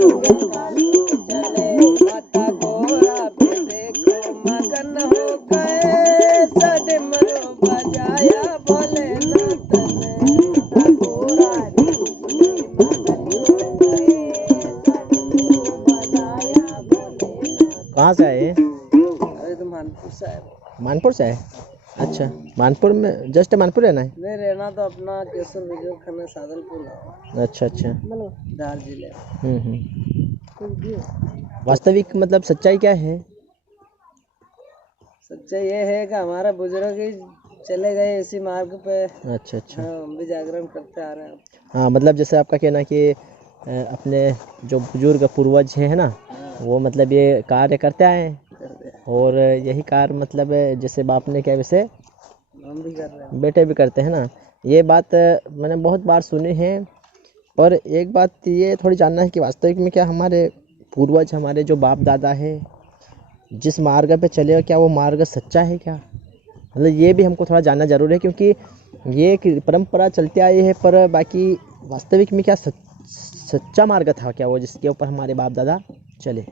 चले माता गोरा पे देखो मगन हो गए सडमरो बजाया भोलेनाथ ने माता गोरा रे मगन हो गए सडमरो बजाया भोलेनाथ। कहाँ से आए? अरे तो मानपुर से आए। मानपुर से आए? अच्छा, मानपुर में जस्ट मानपुर रहना है? नहीं, रहना तो अपना केसर विजय खाना सादलपुर है। अच्छा अच्छा। धार जिले। वास्तविक मतलब सच्चाई क्या है? सच्चाई ये है कि हमारा बुजुर्ग ही चले गए इसी मार्ग पे। अच्छा अच्छा। हाँ, हम भी जागरण करते आ रहे हैं। हाँ मतलब जैसे आपका कहना कि अपने जो बुजुर्ग पूर्वज हैं, है ना, वो मतलब ये कार्य करते आए हैं और यही कार्य मतलब जैसे बाप ने किया वैसे हम भी कर रहे हैं। बेटे भी करते हैं ना। ये बात मैंने बहुत बार सुनी है, पर एक बात ये थोड़ी जानना है कि वास्तविक में क्या हमारे पूर्वज, हमारे जो बाप दादा है, जिस मार्ग पे चले क्या वो मार्ग सच्चा है क्या? मतलब ये भी हमको थोड़ा जानना जरूर है, क्योंकि ये एक परंपरा चलती आई है, पर बाकी वास्तविक में क्या सच्चा मार्ग था क्या वो जिसके ऊपर हमारे बाप दादा चले?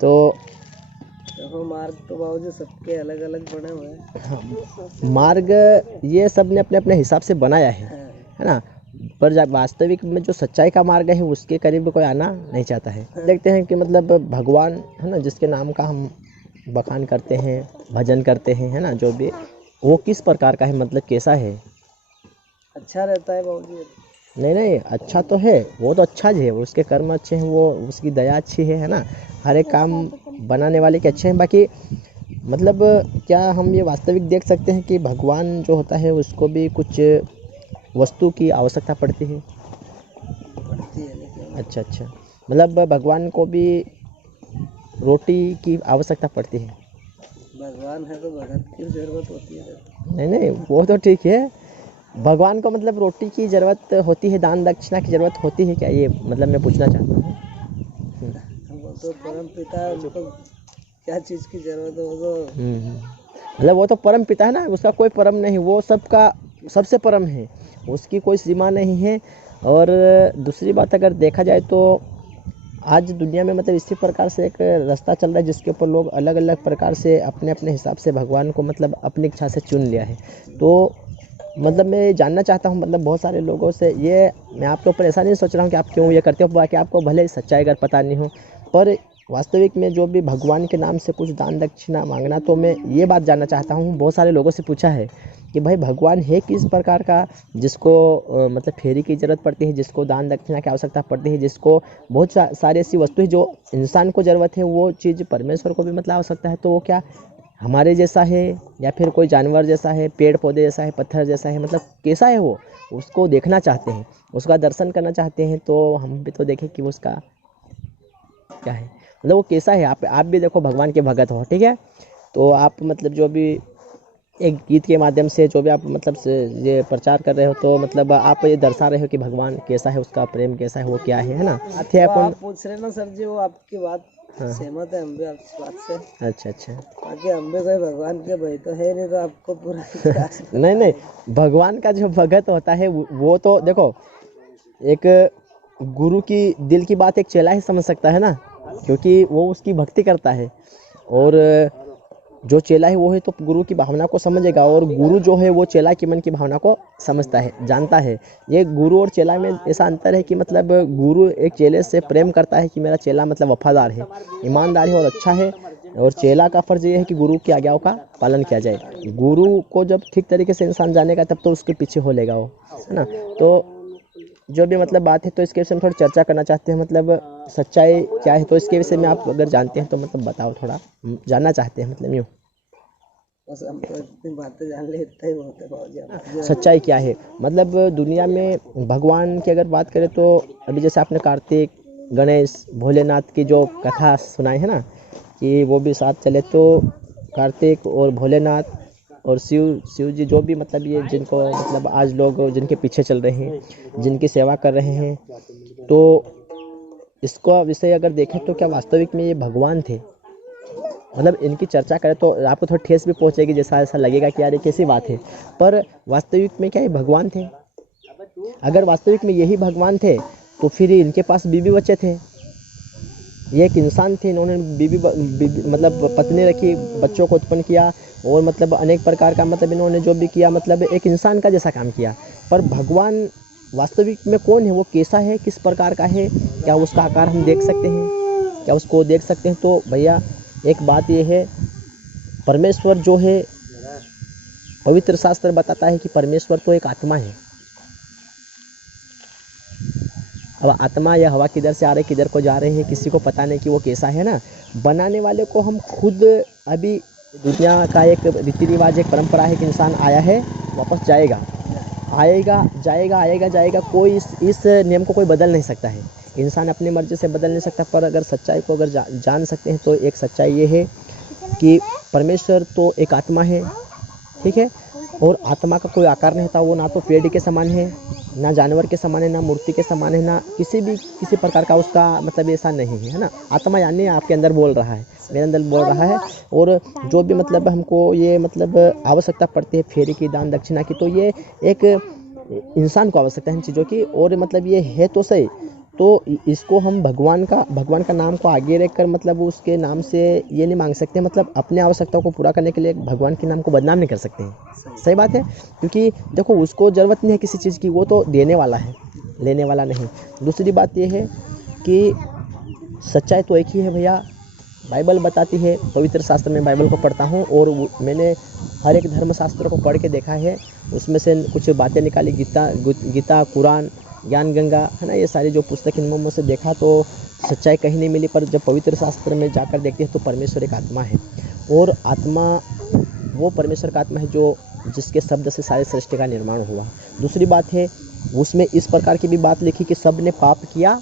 तो मार्ग तो बाबूजी सबके अलग अलग बने हुए हैं। हाँ, मार्ग ये सब ने अपने अपने हिसाब से बनाया है ना, पर वास्तविक में जो सच्चाई का मार्ग है उसके करीब कोई आना नहीं चाहता है। देखते हैं कि मतलब भगवान है ना, जिसके नाम का हम बखान करते हैं, भजन करते हैं, है ना, जो भी, वो किस प्रकार का है, मतलब कैसा है? अच्छा रहता है बाबूजी। नहीं नहीं, अच्छा तो है, वो तो अच्छा ही है, उसके कर्म अच्छे हैं, वो उसकी दया अच्छी है ना, हर एक काम बनाने वाले के अच्छे हैं। बाकी मतलब क्या हम ये वास्तविक देख सकते हैं कि भगवान जो होता है उसको भी कुछ वस्तु की आवश्यकता पड़ती है? पड़ती है लेकिन। अच्छा अच्छा, मतलब भगवान को भी रोटी की आवश्यकता पड़ती है? भगवान है तो भगत की जरूरत होती है। नहीं नहीं, वो तो ठीक है, भगवान को मतलब रोटी की ज़रूरत होती है, दान दक्षिणा की ज़रूरत होती है क्या, ये मतलब मैं पूछना चाहता हूँ। वो तो परम पिता है, उनको क्या चीज़ की जरूरत है वो तो। मतलब वो तो परम पिता है ना, उसका कोई परम नहीं, वो सबका सबसे परम है, उसकी कोई सीमा नहीं है। और दूसरी बात अगर देखा जाए तो आज दुनिया में मतलब इसी प्रकार से एक रास्ता चल रहा है जिसके ऊपर लोग अलग अलग प्रकार से अपने अपने हिसाब से भगवान को मतलब अपनी इच्छा से चुन लिया है। तो मतलब मैं जानना चाहता हूँ मतलब बहुत सारे लोगों से, ये मैं आपके ऊपर ऐसा नहीं सोच रहा हूँ कि आप क्यों ये करते हो, बाकी आपको भले ही सच्चाई अगर पता नहीं हो, पर वास्तविक में जो भी भगवान के नाम से कुछ दान दक्षिणा मांगना, तो मैं ये बात जानना चाहता हूँ। बहुत सारे लोगों से पूछा है कि भाई भगवान है किस प्रकार का, जिसको मतलब फेरी की ज़रूरत पड़ती है, जिसको दान दक्षिणा की आवश्यकता पड़ती है, जिसको बहुत सारी ऐसी वस्तु है जो इंसान को ज़रूरत है, वो चीज़ परमेश्वर को भी मतलब आवश्यकता है। तो वो क्या हमारे जैसा है या फिर कोई जानवर जैसा है, पेड़ पौधे जैसा है, पत्थर जैसा है, मतलब कैसा है वो, उसको देखना चाहते हैं, उसका दर्शन करना चाहते हैं। तो हम भी तो देखें कि उसका क्या है, मतलब वो कैसा है। आप भी देखो, भगवान के भगत हो, ठीक है, तो आप मतलब जो भी एक गीत के माध्यम से जो भी आप मतलब से ये प्रचार कर रहे हो, तो मतलब आप ये दर्शा रहे हो कि भगवान कैसा है, उसका प्रेम कैसा है, वो क्या है ना। तो आप पूछ रहे ना सर जी, वो आपकी बात सहमत है, हम भी आपकी बात से। अच्छा अच्छा। बाकी हम भी कोई भगवान के भाई तो है नहीं, तो आपको पूरा इतिहास नहीं नहीं, भगवान का जो भगत होता है वो तो देखो, एक गुरु की दिल की बात एक चेला ही समझ सकता है ना, क्योंकि वो उसकी भक्ति करता है, और जो चेला है वो है तो गुरु की भावना को समझेगा, और गुरु जो है वो चेला के मन की भावना को समझता है, जानता है। ये गुरु और चेला में ऐसा अंतर है कि मतलब गुरु एक चेले से प्रेम करता है कि मेरा चेला मतलब वफादार है, ईमानदार है और अच्छा है, और चेला का फर्ज ये है कि गुरु की आज्ञाओं का पालन किया जाए। गुरु को जब ठीक तरीके से इंसान जानेगा तब तो उसके पीछे हो लेगा वो, है ना। तो जो भी मतलब बात है, तो इसके विषय में थोड़ी चर्चा करना चाहते हैं, मतलब सच्चाई क्या है, तो इसके विषय में आप अगर जानते हैं तो मतलब बताओ, थोड़ा जानना चाहते हैं, मतलब यूँ बस हम तो इतनी बातें जान ले, इतना ही बहुत है बाबूजी। सच्चाई क्या है। मतलब दुनिया में भगवान की अगर बात करें तो अभी जैसे आपने कार्तिक, गणेश, भोलेनाथ की जो कथा सुनाई है ना, कि वो भी साथ चले, तो कार्तिक और भोलेनाथ और शिव जी, जो भी मतलब ये जिनको मतलब आज लोग जिनके पीछे चल रहे हैं, जिनकी सेवा कर रहे हैं, तो इसको विषय अगर देखें तो क्या वास्तविक में ये भगवान थे? मतलब इनकी चर्चा करें तो आपको थोड़ी ठेस भी पहुंचेगी, जैसा ऐसा लगेगा कि यार ये कैसी बात है, पर वास्तविक में क्या ये भगवान थे? अगर वास्तविक में यही भगवान थे तो फिर इनके पास बीवी बच्चे थे, ये एक इंसान थे, इन्होंने बीबी मतलब पत्नी रखी, बच्चों को उत्पन्न किया और मतलब अनेक प्रकार का मतलब इन्होंने जो भी किया मतलब एक इंसान का जैसा काम किया। पर भगवान वास्तविक में कौन है, वो कैसा है, किस प्रकार का है, क्या उसका आकार हम देख सकते हैं, क्या उसको देख सकते हैं? तो भैया एक बात ये है, परमेश्वर जो है, पवित्र शास्त्र बताता है कि परमेश्वर तो एक आत्मा है। अब आत्मा या हवा किधर से आ रहे किधर को जा रहे हैं किसी को पता नहीं कि वो कैसा है ना। बनाने वाले को हम खुद, अभी दुनिया का एक रीति रिवाज, एक परंपरा है कि इंसान आया है वापस जाएगा, आएगा जाएगा, आएगा जाएगा, कोई इस नियम को कोई बदल नहीं सकता है, इंसान अपनी मर्जी से बदल नहीं सकता। पर अगर सच्चाई को अगर जान सकते हैं तो एक सच्चाई ये है कि परमेश्वर तो एक आत्मा है, ठीक है, और आत्मा का कोई आकार नहीं होता। वो ना तो पेड़ के समान है, ना जानवर के समान है, ना मूर्ति के समान है, ना किसी प्रकार का उसका मतलब ऐसा नहीं है ना। आत्मा यानी आपके अंदर बोल रहा है, मेरे अंदर बोल रहा है, और जो भी मतलब हमको ये मतलब आवश्यकता पड़ती है फेरे की, दान दक्षिणा की, तो ये एक इंसान को आवश्यकता है इन चीज़ों की, और मतलब ये है तो सही। तो इसको हम भगवान का नाम को आगे रखकर मतलब उसके नाम से ये नहीं मांग सकते, मतलब अपने आवश्यकताओं को पूरा करने के लिए भगवान के नाम को बदनाम नहीं कर सकते हैं। सही बात है, क्योंकि देखो उसको ज़रूरत नहीं है किसी चीज़ की, वो तो देने वाला है, लेने वाला नहीं। दूसरी बात ये है कि सच्चाई तो एक ही है भैया, बाइबल बताती है, पवित्र शास्त्र में बाइबल को पढ़ता हूँ और मैंने हर एक धर्मशास्त्र को पढ़ के देखा है, उसमें से कुछ बातें निकाली, गीता, कुरान, ज्ञान गंगा, है ना, ये सारी जो पुस्तक इनमें से देखा तो सच्चाई कहीं नहीं मिली। पर जब पवित्र शास्त्र में जाकर देखते हैं तो परमेश्वर एक आत्मा है, और आत्मा वो परमेश्वर का आत्मा है जो जिसके शब्द से सारे सृष्टि का निर्माण हुआ। दूसरी बात है, उसमें इस प्रकार की भी बात लिखी कि सब ने पाप किया,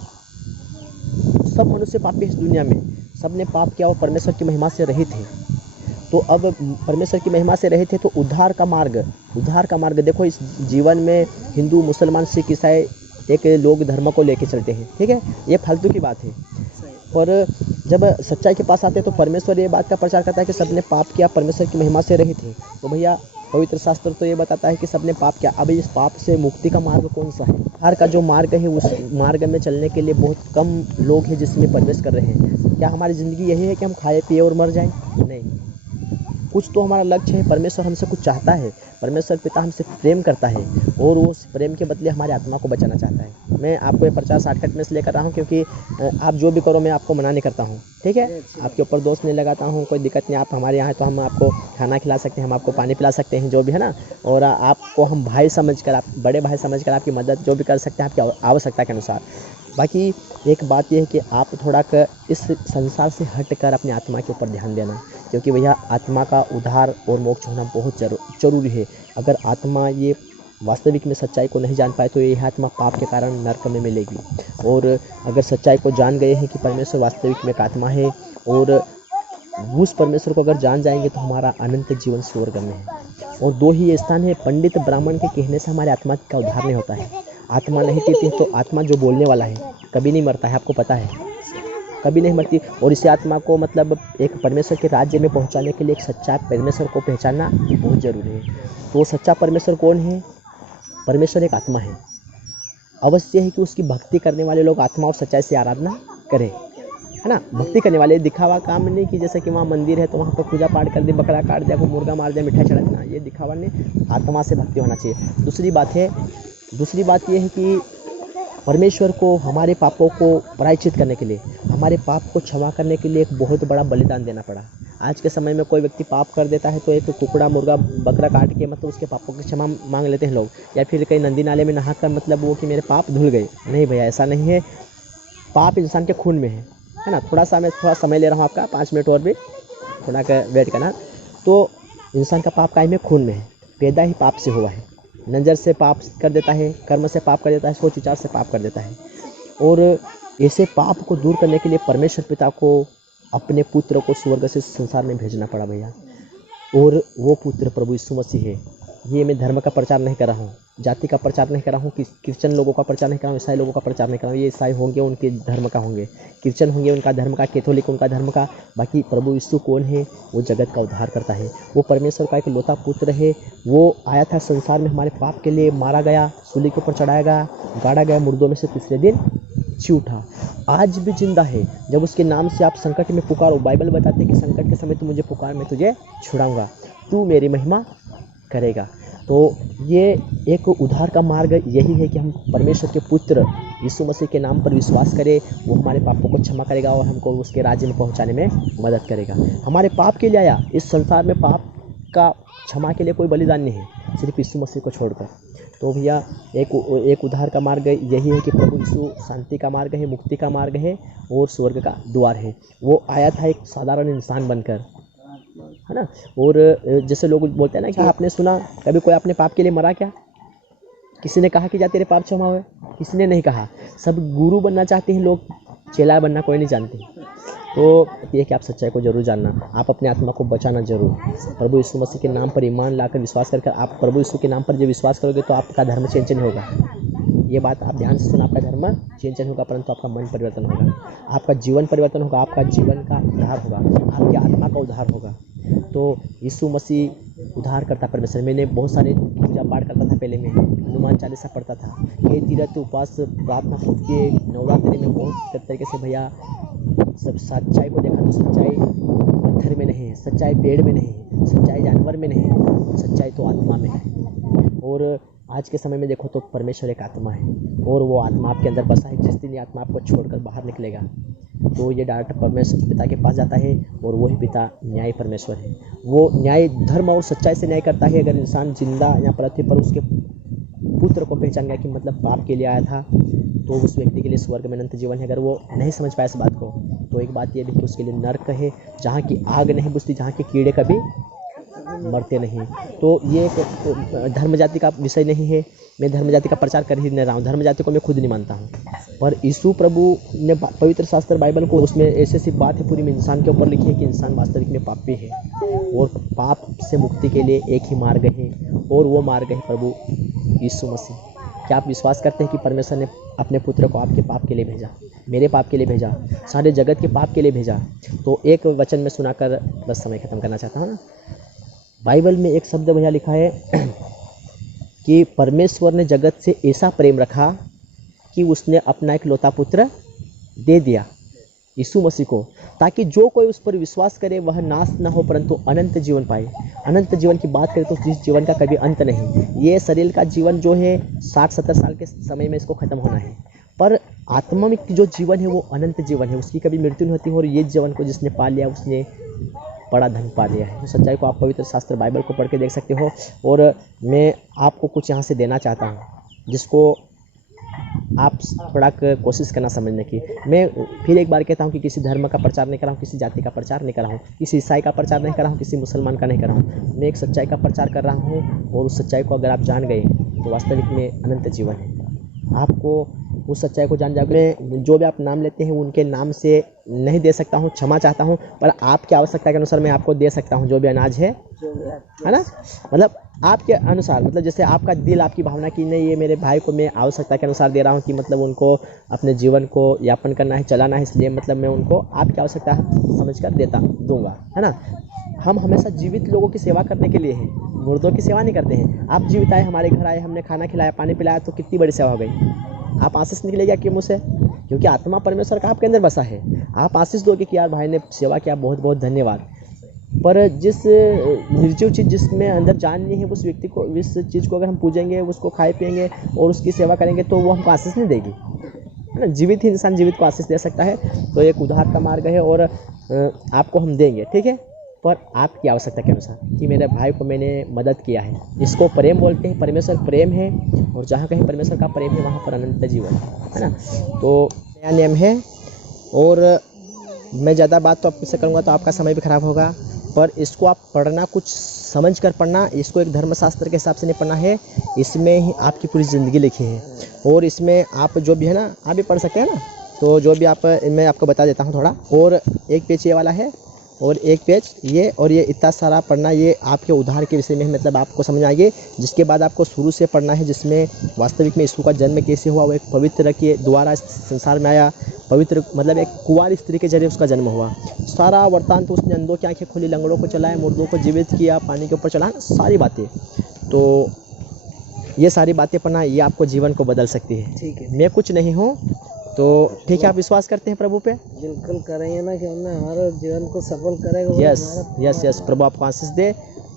सब मनुष्य पापी इस दुनिया में, सब ने पाप किया और परमेश्वर की महिमा से रहित है। तो अब परमेश्वर की महिमा से रहित है तो उद्धार का मार्ग देखो, इस जीवन में हिंदू, मुसलमान, सिख, ईसाई एक लोग धर्म को लेके चलते हैं, ठीक है, ये फालतू की बात है। पर जब सच्चाई के पास आते हैं तो परमेश्वर ये बात का प्रचार करता है कि सबने पाप किया, परमेश्वर की महिमा से रहित है। तो भैया पवित्र शास्त्र तो ये बताता है कि सबने पाप किया। अब इस पाप से मुक्ति का मार्ग कौन सा है? उद्धार का जो मार्ग है, उस मार्ग में चलने के लिए बहुत कम लोग हैं जिसमें प्रवेश कर रहे हैं। क्या हमारी ज़िंदगी यही है कि हम खाए पिए और मर जाएं? नहीं, कुछ तो हमारा लक्ष्य है, परमेश्वर हमसे कुछ चाहता है, परमेश्वर पिता हमसे प्रेम करता है और उस प्रेम के बदले हमारी आत्मा को बचाना चाहता है। मैं आपको ये प्रचार शॉर्टकट में से लेकर रहा हूँ क्योंकि आप जो भी करो मैं आपको मना नहीं करता हूँ, ठीक है, आपके ऊपर दोष नहीं लगाता हूँ, कोई दिक्कत नहीं। आप हमारे यहाँ तो हम आपको खाना खिला सकते हैं, हम आपको पानी पिला सकते हैं, जो भी है ना, और आपको हम भाई समझकर, आप बड़े भाई समझकर आपकी मदद जो भी कर सकते हैं आपकी आवश्यकता के अनुसार। बाकी एक बात यह है कि आप थोड़ा इस संसार से हटकर अपनी आत्मा के ऊपर ध्यान देना, क्योंकि भैया आत्मा का उद्धार और मोक्ष होना बहुत जरूरी है। अगर आत्मा ये वास्तविक में सच्चाई को नहीं जान पाए तो यह आत्मा पाप के कारण नरक में मिलेगी। और अगर सच्चाई को जान गए हैं कि परमेश्वर वास्तविक में एक आत्मा है और उस परमेश्वर को अगर जान जाएंगे तो हमारा अनंत जीवन स्वर्ग में है। और दो ही स्थान है, पंडित ब्राह्मण के कहने से हमारे आत्मा का उद्धार नहीं होता है। आत्मा नहीं पीती तो आत्मा जो बोलने वाला है कभी नहीं मरता है, आपको पता है, कभी नहीं मरती। और इसी आत्मा को मतलब एक परमेश्वर के राज्य में पहुंचाने के लिए एक सच्चा परमेश्वर को पहचानना बहुत ज़रूरी है। तो सच्चा परमेश्वर कौन है? परमेश्वर एक आत्मा है। अवश्य है कि उसकी भक्ति करने वाले लोग आत्मा और सच्चाई से आराधना करें, है ना। भक्ति करने वाले, दिखावा काम नहीं कि जैसे कि वहाँ मंदिर है तो वहाँ पर पूजा पाठ कर दे, बकरा काट दिया, कोई मुर्गा मार दिया, मिठाई चढ़ा देना, ये दिखावा नहीं, आत्मा से भक्ति होना चाहिए। दूसरी बात ये है कि परमेश्वर को हमारे पापों को प्रायश्चित करने के लिए, हमारे पाप को क्षमा करने के लिए एक बहुत बड़ा बलिदान देना पड़ा। आज के समय में कोई व्यक्ति पाप कर देता है तो एक कुकड़ा, मुर्गा, बकरा काट के मतलब उसके पापों की क्षमा मांग लेते हैं लोग, या फिर कहीं नदी नाले में नहाकर मतलब वो कि मेरे पाप धुल गए। नहीं भैया, ऐसा नहीं है। पाप इंसान के खून में है ना। मैं थोड़ा समय ले रहा हूँ आपका, 5 मिनट और भी थोड़ा वेट करना। तो इंसान का पाप काहे में? खून में है, पैदा ही पाप से हुआ है। नज़र से पाप कर देता है, कर्म से पाप कर देता है, सोच विचार से पाप कर देता है। और ऐसे पाप को दूर करने के लिए परमेश्वर पिता को अपने पुत्र को स्वर्ग से संसार में भेजना पड़ा भैया। और वो पुत्र प्रभु यीशु मसीह है। ये मैं धर्म का प्रचार नहीं कर रहा हूँ, जाति का प्रचार नहीं कर रहा हूँ, क्रिश्चियन लोगों का प्रचार नहीं कर रहा हूँ, ईसाई लोगों का प्रचार नहीं कर रहा हूँ। ये ईसाई होंगे उनके धर्म का होंगे, क्रिश्चियन होंगे उनका धर्म का, कैथोलिक उनका धर्म का। बाकी प्रभु यीशु कौन है? वो जगत का उद्धार करता है, वो परमेश्वर का एक लौता पुत्र है। वो आया था संसार में हमारे पाप के लिए, मारा गया, सूली के ऊपर चढ़ाया गया, गाड़ा गया, मुर्दों में से तीसरे दिन जी उठा, आज भी जिंदा है। जब उसके नाम से आप संकट में पुकारो, बाइबल बताते हैं कि संकट के समय तू मुझे पुकार, मैं तुझे छुड़ाऊंगा, तू मेरी महिमा करेगा। तो ये एक उद्धार का मार्ग यही है कि हम परमेश्वर के पुत्र यीशु मसीह के नाम पर विश्वास करें, वो हमारे पापों को क्षमा करेगा और हमको उसके राज्य में पहुंचाने में मदद करेगा। हमारे पाप के लिए आया, इस संसार में पाप का क्षमा के लिए कोई बलिदान नहीं है, सिर्फ यीशु मसीह को छोड़कर। तो भैया एक उद्धार का मार्ग यही है कि प्रभु यीशु शांति का मार्ग है, मुक्ति का मार्ग है और स्वर्ग का द्वार है। वो आया था एक साधारण इंसान बनकर, है ना। और जैसे लोग बोलते हैं ना कि आपने सुना कभी कोई अपने पाप के लिए मरा क्या? किसी ने कहा कि जा तेरे पाप क्षमा हुए? किसी ने नहीं कहा। सब गुरु बनना चाहते हैं लोग, चेला बनना कोई नहीं जानते। तो ये कि आप सच्चाई को जरूर जानना, आप अपने आत्मा को बचाना जरूर। प्रभु यीशु मसीह के नाम पर ईमान लाकर विश्वास कर आप प्रभु यीशु के नाम पर जब विश्वास करोगे तो आपका धर्म चेंज नहीं होगा। ये बात आप ध्यान से सुना, आपका धर्म चेंज नहीं होगा, परंतु आपका मन परिवर्तन होगा, आपका जीवन परिवर्तन होगा, आपका जीवन का उद्धार होगा, आपकी आत्मा का उद्धार होगा। तो यीशु मसीह उद्धार करता परमेश्वर। मैंने बहुत सारे पूजा पाठ करता था पहले, मैं हनुमान चालीसा पढ़ता था, ये तीर्थ उपवास प्रार्थना खुद के नवरात्रि में बहुत तरीके से भैया सब सच्चाई को देखा। तो सच्चाई पत्थर में नहीं है, सच्चाई पेड़ में नहीं है, सच्चाई जानवर में नहीं है, सच्चाई तो आत्मा में है। और आज के समय में देखो तो परमेश्वर एक आत्मा है और वो आत्मा आपके अंदर बसा है। जिस दिन ये आत्मा आपको छोड़कर बाहर निकलेगा तो ये डायरेक्ट परमेश्वर पिता के पास जाता है और वही पिता न्याय परमेश्वर है। वो न्याय धर्म और सच्चाई से न्याय करता है। अगर इंसान जिंदा या पृथ्वी पर उसके पुत्र को पहचान गया कि मतलब पाप के लिए आया था तो उस व्यक्ति के लिए स्वर्ग में अनंत जीवन है। अगर वो नहीं समझ पाया इस बात को तो एक बात ये भी कि उसके लिए नर्क है, जहाँ की आग नहीं बुझती, जहाँ के कीड़े कभी मरते नहीं। तो ये एक धर्म जाति का विषय नहीं है। मैं धर्म जाति का प्रचार कर ही नहीं रहा हूँ, धर्म जाति को मैं खुद नहीं मानता हूँ। पर यीशु प्रभु ने पवित्र शास्त्र बाइबल को, उसमें ऐसी बात है पूरी में इंसान के ऊपर लिखी है कि इंसान वास्तविक में पापी है और पाप से मुक्ति के लिए एक ही मार्ग है और वो मार्ग है प्रभु यीशु मसीह। क्या आप विश्वास करते हैं कि परमेश्वर ने अपने पुत्र को आपके पाप के लिए भेजा, मेरे पाप के लिए भेजा, सारे जगत के पाप के लिए भेजा? तो एक वचन में सुनाकर बस समय खत्म करना चाहता हूँ ना। बाइबल में एक शब्द भैया लिखा है कि परमेश्वर ने जगत से ऐसा प्रेम रखा कि उसने अपना एक लौता पुत्र दे दिया यीशु मसीह को, ताकि जो कोई उस पर विश्वास करे वह नाश न हो परंतु अनंत जीवन पाए। अनंत जीवन की बात करें तो जिस जीवन का कभी अंत नहीं। ये शरीर का जीवन जो है 60-70 साल के समय में इसको ख़त्म होना है, पर आत्मा में जो जीवन है वो अनंत जीवन है, उसकी कभी मृत्यु नहीं होती। और ये जीवन को जिसने पा लिया उसने बड़ा धन पा लिया है। तो सच्चाई को आप पवित्र शास्त्र बाइबल को पढ़ के देख सकते हो। और मैं आपको कुछ यहाँ से देना चाहता हूँ जिसको आप थोड़ा कोशिश करना समझने की। मैं फिर एक बार कहता हूँ कि किसी धर्म का प्रचार नहीं कर रहा हूँ, किसी जाति का प्रचार नहीं कर रहा हूँ, किसी ईसाई का प्रचार नहीं कर रहा हूँ, किसी मुसलमान का नहीं कर रहा हूँ। मैं एक सच्चाई का प्रचार कर रहा हूँ और उस सच्चाई को अगर आप जान गए तो वास्तविक में अनंत जीवन है। आपको उस सच्चाई को जान जाओगे। जो भी आप नाम लेते हैं उनके नाम से नहीं दे सकता हूँ, क्षमा चाहता हूँ, पर आपकी आवश्यकता के अनुसार मैं आपको दे सकता हूँ जो भी अनाज है ना। मतलब आपके अनुसार, मतलब जैसे आपका दिल, आपकी भावना की नहीं ये मेरे भाई को मैं आवश्यकता के अनुसार दे रहा हूँ कि मतलब उनको अपने जीवन को यापन करना है, चलाना है, इसलिए मतलब मैं उनको आपकी आवश्यकता समझकर दूंगा, है ना। हम हमेशा जीवित लोगों की सेवा करने के लिए हैं, मुर्दों की सेवा नहीं करते हैं। आप जीवित आए, हमारे घर आए, हमने खाना खिलाया, पानी पिलाया, तो कितनी बड़ी सेवा हो गई। आप आशीष निकलेगा कि मुँह से, क्योंकि आत्मा परमेश्वर का आपके अंदर बसा है। आप आशीष दोगे कि यार भाई ने सेवा किया, बहुत बहुत धन्यवाद। पर जिस निर्जीव चीज़ जिसमें अंदर जान नहीं है उस व्यक्ति को, इस चीज़ को अगर हम पूजेंगे, उसको खाए पिएंगे और उसकी सेवा करेंगे तो वो हमको आशीष नहीं देगी, है ना। जीवित ही इंसान जीवित को आशीष दे सकता है। तो एक उद्धार का मार्ग है और आपको हम देंगे, ठीक है, पर आपकी आवश्यकता के अनुसार कि मेरे भाई को मैंने मदद किया है। इसको प्रेम बोलते हैं। परमेश्वर प्रेम है और जहाँ कहीं परमेश्वर का प्रेम है वहाँ पर अनंत जीवन है ना। तो नया नियम है और मैं ज़्यादा बात तो आपसे करूँगा तो आपका समय भी खराब होगा, पर इसको आप पढ़ना, कुछ समझ कर पढ़ना। इसको एक धर्मशास्त्र के हिसाब से नहीं पढ़ना है, इसमें ही आपकी पूरी ज़िंदगी लिखी है। और इसमें आप जो भी है ना, आप भी पढ़ सकते हैं ना। तो जो भी आप, मैं आपको बता देता हूँ थोड़ा। और एक पेज ये वाला है और एक पेज ये, और ये इतना सारा पढ़ना, ये आपके उद्धार के विषय में है, मतलब आपको समझ आएगी। जिसके बाद आपको शुरू से पढ़ना है, जिसमें वास्तविक में यीशु का जन्म कैसे हुआ, वो एक पवित्र के द्वारा इस संसार में आया, पवित्र मतलब एक कुंवारी स्त्री के जरिए उसका जन्म हुआ। सारा वृत्तांत, उसने अंधों की आंखें खोली, लंगड़ों को चलाया, मुर्दों को जीवित किया, पानी के ऊपर चला, सारी बातें। तो ये सारी बातें पढ़ना, ये आपको जीवन को बदल सकती है। ठीक है, मैं कुछ नहीं हूँ, तो ठीक है, आप विश्वास करते हैं प्रभु पे? बिल्कुल करेंगे ना, कि हमने हमारे जीवन को सफल करेगा वो यस हमारा यस यस, प्रभु आपको आशीष दे।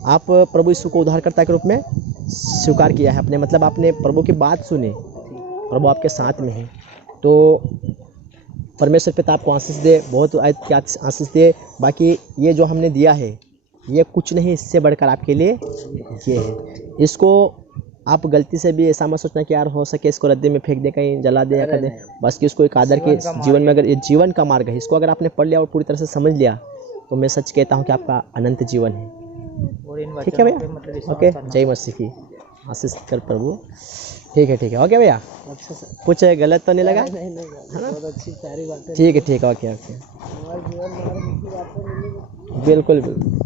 आप प्रभु यीशु को उद्धारकर्ता के रूप में स्वीकार किया है अपने, मतलब आपने प्रभु की बात सुनी, प्रभु आपके साथ में है। तो परमेश्वर पिता आपको आशीष दे, बहुत आशीष दे। बाकी ये जो हमने दिया है ये कुछ नहीं, इससे बढ़कर आपके लिए ये है। इसको आप गलती से भी ऐसा मत सोचना कि यार हो सके इसको रद्दी में फेंक दे, कहीं जला दे या कर दे, बस कि इसको एक आदर के जीवन में, अगर ये जीवन का मार्ग है, इसको अगर आपने पढ़ लिया और पूरी तरह से समझ लिया तो मैं सच कहता हूँ कि आपका अनंत जीवन है। ठीक है भैया, ओके, जय मसीह की आशीष कर प्रभु। ठीक है ओके भैया, अच्छा सर। कुछ गलत तो नहीं लगा? नहीं बहुत अच्छी सारी बातें। ठीक है ओके ओके, हमारे जीवन में हर किसी बातें मिलेगी। बिल्कुल बिल्कुल।